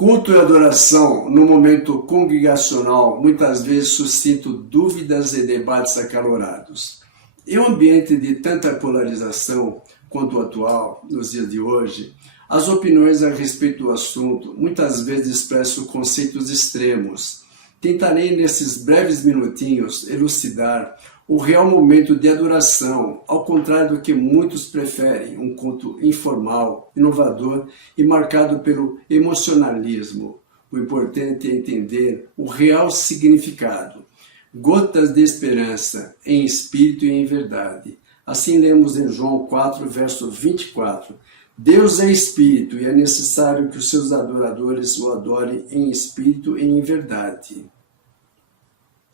Culto e adoração no momento congregacional muitas vezes suscitam dúvidas e debates acalorados. Em um ambiente de tanta polarização quanto o atual, nos dias de hoje, as opiniões a respeito do assunto muitas vezes expressam conceitos extremos. Tentarei nesses breves minutinhos elucidar o real momento de adoração, ao contrário do que muitos preferem, um culto informal, inovador e marcado pelo emocionalismo. O importante é entender o real significado. Gotas de esperança, em espírito e em verdade. Assim lemos em João 4, verso 24. Deus é espírito e é necessário que os seus adoradores o adorem em espírito e em verdade.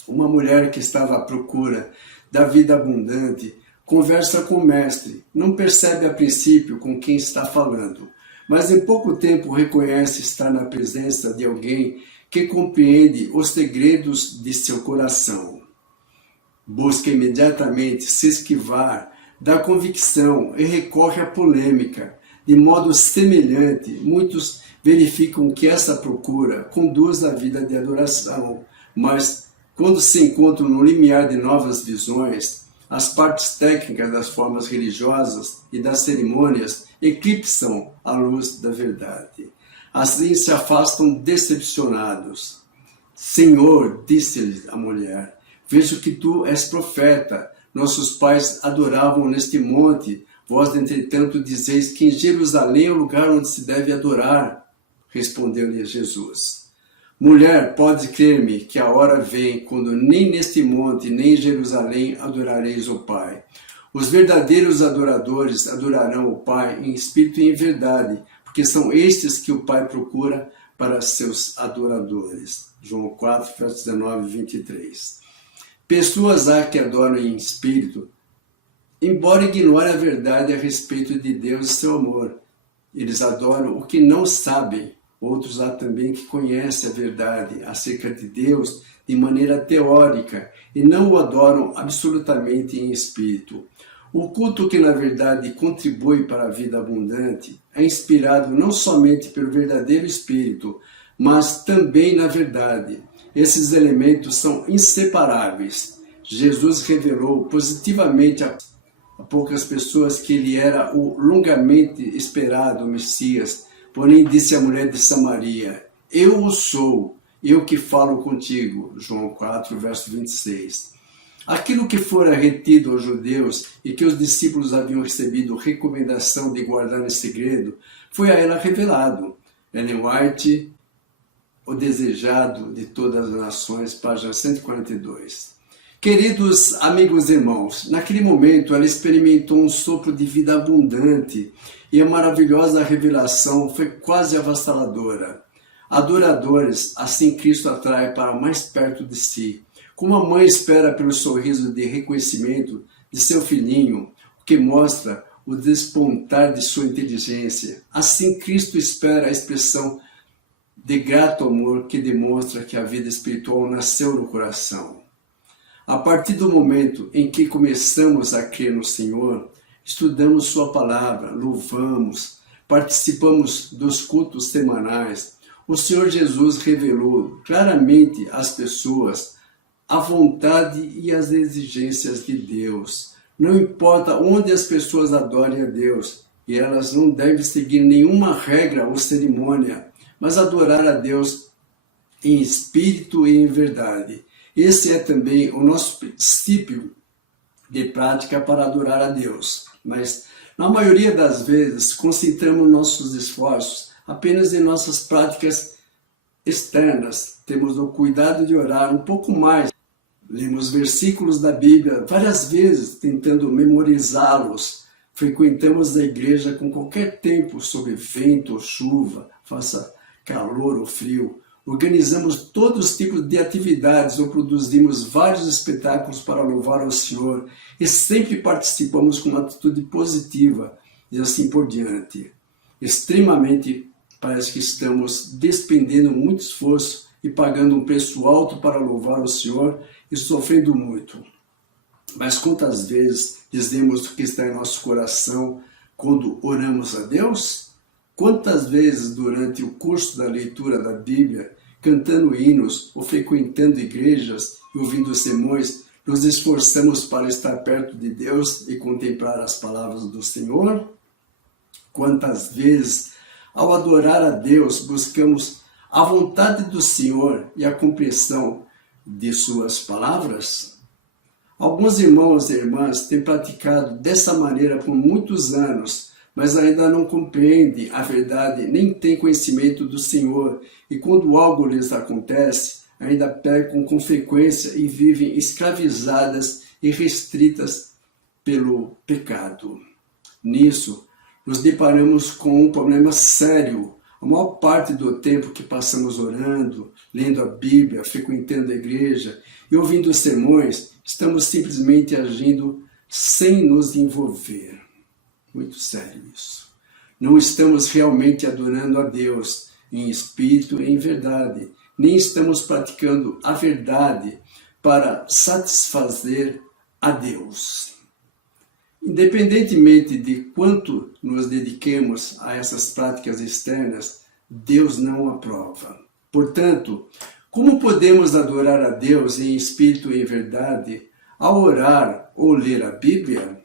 Uma mulher que estava à procura da vida abundante conversa com o mestre, não percebe a princípio com quem está falando, mas em pouco tempo reconhece estar na presença de alguém que compreende os segredos de seu coração. Busca imediatamente se esquivar da convicção e recorre à polêmica. De modo semelhante, muitos verificam que essa procura conduz à vida de adoração, mas quando se encontram no limiar de novas visões, as partes técnicas das formas religiosas e das cerimônias eclipsam a luz da verdade. Assim se afastam decepcionados. Senhor, disse-lhe a mulher, vejo que tu és profeta. Nossos pais adoravam neste monte. Vós, entretanto, dizeis que em Jerusalém é o lugar onde se deve adorar. Respondeu-lhe Jesus. Mulher, pode crer-me que a hora vem quando nem neste monte, nem em Jerusalém adorareis o Pai. Os verdadeiros adoradores adorarão o Pai em espírito e em verdade, porque são estes que o Pai procura para seus adoradores. João 4, versos 19 e 23. Pessoas há que adoram em espírito, embora ignorem a verdade a respeito de Deus e seu amor. Eles adoram o que não sabem. Outros há também que conhecem a verdade acerca de Deus de maneira teórica e não o adoram absolutamente em espírito. O culto que na verdade contribui para a vida abundante é inspirado não somente pelo verdadeiro espírito, mas também na verdade. Esses elementos são inseparáveis. Jesus revelou positivamente a poucas pessoas que ele era o longamente esperado Messias. Porém, disse a mulher de Samaria, eu o sou, eu que falo contigo. João 4, verso 26. Aquilo que fora retido aos judeus e que os discípulos haviam recebido recomendação de guardar em segredo, foi a ela revelado. Ellen White, O Desejado de Todas as Nações, página 142. Queridos amigos e irmãos, naquele momento ela experimentou um sopro de vida abundante e a maravilhosa revelação foi quase avassaladora. Adoradores, assim Cristo atrai para mais perto de si. Como a mãe espera pelo sorriso de reconhecimento de seu filhinho, o que mostra o despontar de sua inteligência, assim Cristo espera a expressão de grato amor que demonstra que a vida espiritual nasceu no coração. A partir do momento em que começamos a crer no Senhor, estudamos sua palavra, louvamos, participamos dos cultos semanais, o Senhor Jesus revelou claramente às pessoas a vontade e as exigências de Deus. Não importa onde as pessoas adorem a Deus, e elas não devem seguir nenhuma regra ou cerimônia, mas adorar a Deus em espírito e em verdade. Esse é também o nosso princípio de prática para adorar a Deus. Mas, na maioria das vezes, concentramos nossos esforços apenas em nossas práticas externas. Temos o cuidado de orar um pouco mais. Lemos versículos da Bíblia várias vezes, tentando memorizá-los. Frequentamos a igreja com qualquer tempo, sob vento ou chuva, faça calor ou frio. Organizamos todos os tipos de atividades ou produzimos vários espetáculos para louvar ao Senhor e sempre participamos com uma atitude positiva e assim por diante. Extremamente parece que estamos despendendo muito esforço e pagando um preço alto para louvar o Senhor e sofrendo muito. Mas quantas vezes dizemos o que está em nosso coração quando oramos a Deus? Quantas vezes durante o curso da leitura da Bíblia, cantando hinos ou frequentando igrejas e ouvindo sermões, nos esforçamos para estar perto de Deus e contemplar as palavras do Senhor? Quantas vezes, ao adorar a Deus, buscamos a vontade do Senhor e a compreensão de suas palavras? Alguns irmãos e irmãs têm praticado dessa maneira por muitos anos, mas ainda não compreendem a verdade, nem têm conhecimento do Senhor, e quando algo lhes acontece, ainda pecam com frequência e vivem escravizadas e restritas pelo pecado. Nisso, nos deparamos com um problema sério. A maior parte do tempo que passamos orando, lendo a Bíblia, frequentando a igreja e ouvindo sermões, estamos simplesmente agindo sem nos envolver. Muito sério isso. Não estamos realmente adorando a Deus em espírito e em verdade, nem estamos praticando a verdade para satisfazer a Deus. Independentemente de quanto nos dediquemos a essas práticas externas, Deus não aprova. Portanto, como podemos adorar a Deus em espírito e em verdade ao orar ou ler a Bíblia?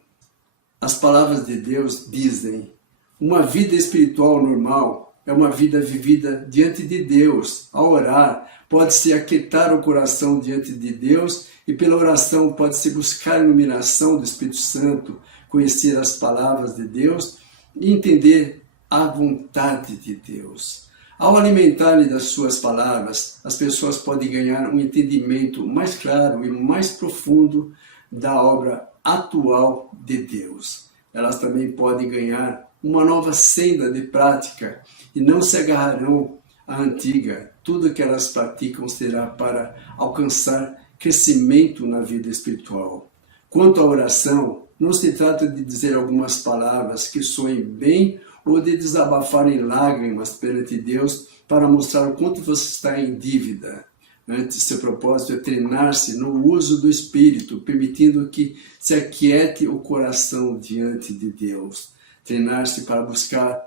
As palavras de Deus dizem: uma vida espiritual normal é uma vida vivida diante de Deus. Ao orar, pode-se aquietar o coração diante de Deus e pela oração pode-se buscar a iluminação do Espírito Santo, conhecer as palavras de Deus e entender a vontade de Deus. Ao alimentar-lhe das suas palavras, as pessoas podem ganhar um entendimento mais claro e mais profundo da obra atual de Deus. Elas também podem ganhar uma nova senda de prática e não se agarrarão à antiga. Tudo que elas praticam será para alcançar crescimento na vida espiritual. Quanto à oração, não se trata de dizer algumas palavras que soem bem ou de desabafar em lágrimas perante Deus para mostrar o quanto você está em dívida. Antes, seu propósito é treinar-se no uso do Espírito, permitindo que se aquiete o coração diante de Deus. Treinar-se para buscar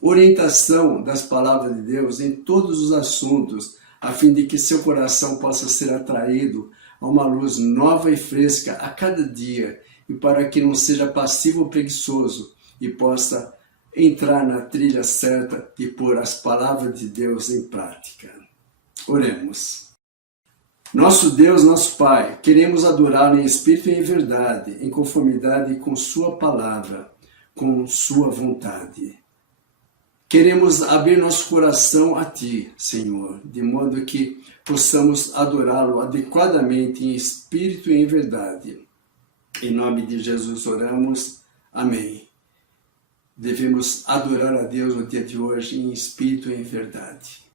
orientação das palavras de Deus em todos os assuntos, a fim de que seu coração possa ser atraído a uma luz nova e fresca a cada dia, e para que não seja passivo ou preguiçoso, e possa entrar na trilha certa e pôr as palavras de Deus em prática. Oremos. Nosso Deus, nosso Pai, queremos adorá-lo em espírito e em verdade, em conformidade com sua palavra, com sua vontade. Queremos abrir nosso coração a Ti, Senhor, de modo que possamos adorá-lo adequadamente em espírito e em verdade. Em nome de Jesus oramos. Amém. Devemos adorar a Deus no dia de hoje em espírito e em verdade.